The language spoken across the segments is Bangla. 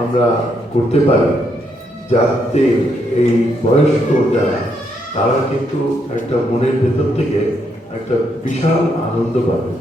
আমরা করতে পারি, যাতে এই বয়স্ক যারা তারা কিন্তু একটা মনের ভেতর থেকে একটা বিশাল আনন্দ পাবে।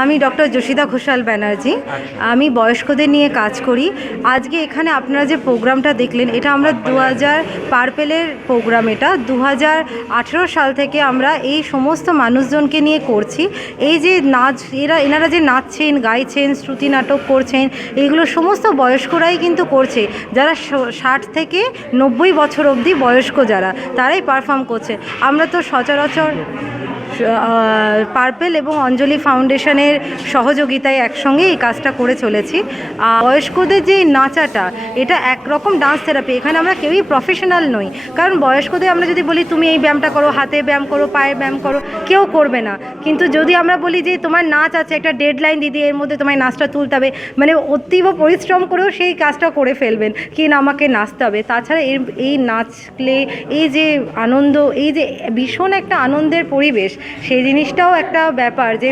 আমি ডক্টর যোশিতা ঘোষাল ব্যানার্জি। আমি বয়স্কদের নিয়ে কাজ করি। আজকে এখানে আপনারা যে প্রোগ্রামটা দেখলেন, এটা আমরা 2000 পার্পেলের প্রোগ্রাম। এটা 2018 সাল থেকে আমরা এই সমস্ত মানুষজনকে নিয়ে করছি। এই যে নাচ, এনারা যে নাচছেন, গাইছেন, শ্রুতি নাটক করছেন, এইগুলো সমস্ত বয়স্করাই কিন্তু করছে। যারা 60 থেকে 90 বছর অবধি বয়স্ক যারা, তারাই পারফর্ম করছে। আমরা তো সচরাচর পার্পেল এবং অঞ্জলি ফাউন্ডেশনের সহযোগিতায় একসঙ্গে এই কাজটা করে চলেছি। বয়স্কদের যে নাচাটা, এটা একরকম ডান্স থেরাপি। এখানে আমরা কেউই প্রফেশনাল নই, কারণ বয়স্কদের আমরা যদি বলি তুমি এই ব্যায়ামটা করো, হাতে ব্যায়াম করো, পায়ে ব্যায়াম করো, কেউ করবে না। কিন্তু যদি আমরা বলি যে তোমার নাচ আছে, একটা ডেডলাইন দিদি, এর মধ্যে তোমায় নাচটা তুলতে হবে, মানে অতীব পরিশ্রম করেও সেই কাজটা করে ফেলবেন, কি না আমাকে নাচতে হবে। তাছাড়া এই নাচলে এই যে আনন্দ, এই যে ভীষণ একটা আনন্দের পরিবেশ, সেই জিনিসটাও একটা ব্যাপার, যে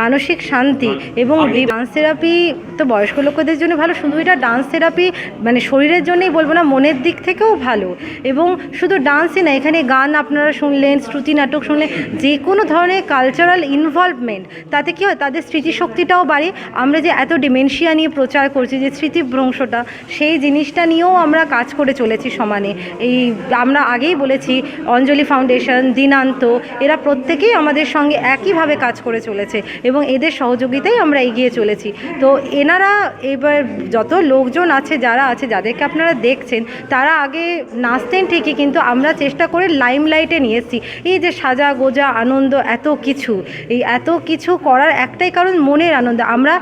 মানসিক শান্তি। এবং ডান্স থেরাপি তো বয়স্ক লোকেদের জন্য ভালো, শুধু এটা ডান্স থেরাপি মানে শরীরের জন্যই বলবো না, মনের দিক থেকেও ভালো। এবং শুধু ডান্সই না, এখানে গান আপনারা শুনলেন, শ্রুতি নাটক শুনলেন, যে কোনো ধরনের কালচারাল ইনভলভমেন্ট, তাতে কী হয়, তাদের স্মৃতিশক্তিটাও বাড়ে। আমরা যে এত ডিমেনশিয়া নিয়ে প্রচার করছি, যে স্মৃতিভ্রংশটা, সেই জিনিসটা নিয়েও আমরা কাজ করে চলেছি সমানে। এই আমরা আগেই বলেছি, অঞ্জলি ফাউন্ডেশন, দিনান্ত, এরা প্রত্যেকেই আমাদের সঙ্গে একইভাবে কাজ করে চলেছে এবং এদের সহযোগিতায় আমরা এগিয়ে চলেছি। তো এনারা এবার যত লোকজন আছে, যারা আছে, যাদেরকে আপনারা দেখছেন, তারা আগে নাচতেন ঠিকই, কিন্তু আমরা চেষ্টা করে লাইমলাইটে নিয়ে এসেছি। এই যে সাজা গোজা আনন্দ, এত কিছু করার একটাই কারণ, মনের আনন্দ। আমরা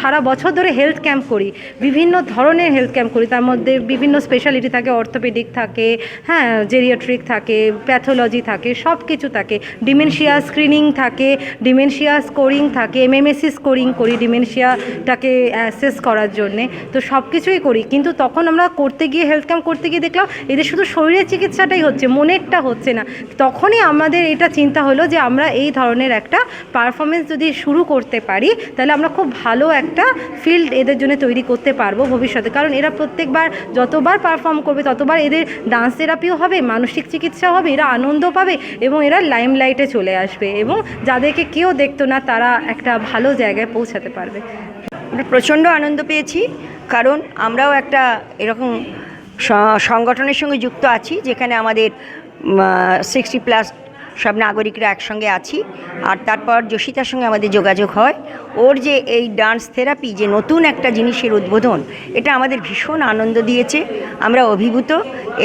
সারা বছর ধরে হেলথ ক্যাম্প করি, বিভিন্ন ধরনের হেলথ ক্যাম্প করি। তার মধ্যে বিভিন্ন স্পেশালিটি থাকে, অর্থোপেডিক থাকে, হ্যাঁ, জেরিয়াট্রিক থাকে, প্যাথোলজি থাকে, সব কিছু থাকে। ডিমেনশিয়া স্ক্রিনিং থাকে, ডিমেনশিয়া স্কোরিং থাকে, এমএমএসি স্কোরিং করি ডিমেনশিয়াটাকে অ্যাসেস করার জন্যে। তো সব কিছুই করি, কিন্তু তখন আমরা করতে গিয়ে, হেলথ ক্যাম্প করতে গিয়ে দেখলাম এদের শুধু শরীরের চিকিৎসাটাই হচ্ছে, মনেরটা হচ্ছে না। তখনই আমাদের এটা চিন্তা হলো যে আমরা এই ধরনের একটা পারফরমেন্স যদি শুরু করতে পারি, তাহলে আমরা খুব ভালো একটা ফিল্ড এদের জন্য তৈরি করতে পারবো ভবিষ্যতে। কারণ এরা প্রত্যেকবার যতবার পারফর্ম করবে, ততবার এদের ডান্স থেরাপিও হবে, মানসিক চিকিৎসা হবে, এরা আনন্দ পাবে এবং এরা লাইমলাইটে চলে আসবে, এবং যাদেরকে কেউ দেখতো না, তারা একটা ভালো জায়গায় পৌঁছাতে পারবে। আমরা প্রচণ্ড আনন্দ পেয়েছি, কারণ আমরাও একটা এরকম সংগঠনের সঙ্গে যুক্ত আছি, যেখানে আমাদের 60+ সব নাগরিকরা একসঙ্গে আছি। আর তারপর যোশিতার সঙ্গে আমাদের যোগাযোগ হয়। ওর যে এই ডান্স থেরাপি, যে নতুন একটা জিনিসের উদ্বোধন, এটা আমাদের ভীষণ আনন্দ দিয়েছে। আমরা অভিভূত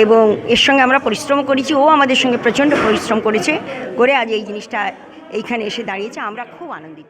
এবং এর সঙ্গে আমরা পরিশ্রম করেছি। ও আমাদের সঙ্গে প্রচণ্ড পরিশ্রম করে আজ এই জিনিসটা এইখানে এসে দাঁড়িয়েছে। আমরা খুব আনন্দিত।